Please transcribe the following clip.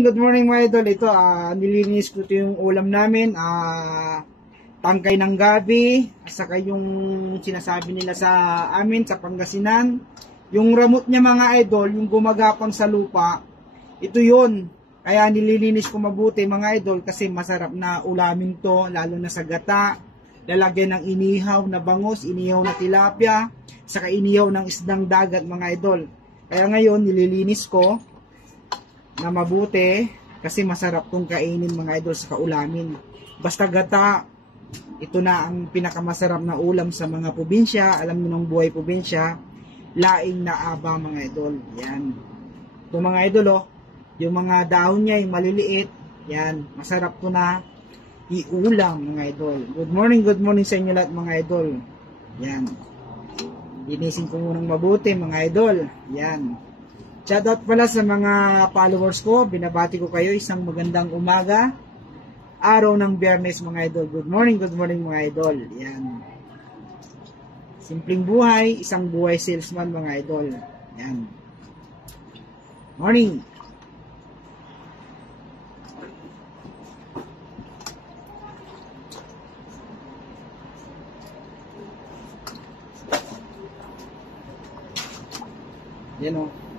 good morning mga idol. Ito, nilinis ko ito yung ulam namin. Tangkay ng gabi, saka yung sinasabi nila sa amin, sa Pangasinan. Yung ramot niya mga idol, yung gumagapang sa lupa, ito yun. Kaya nililinis ko mabuti mga idol kasi masarap na ulamin to, lalo na sa gata. Lalagyan ng inihaw na bangus, inihaw na tilapia, saka inihaw ng isdang dagat mga idol. Kaya ngayon nililinis ko na mabuti kasi masarap tong kainin mga idol sa kaulamin. Basta gata, ito na ang pinakamasarap na ulam sa mga probinsya. Alam niyo ng buhay probinsya, laing na aba mga idol. Yan. Ito mga idol yung mga dahon niya ay maliliit. Yan, masarap to na iulam mga idol. Good morning sa inyo lahat mga idol. Yan. Linisin ko munang mabuti mga idol. Yan. Shoutout pala sa mga followers ko. Binabati ko kayo isang magandang umaga. Araw ng Biyernes mga idol. Good morning mga idol. Yan. Simpleng buhay, isang buhay salesman mga idol. Yan. Morning. Yan o.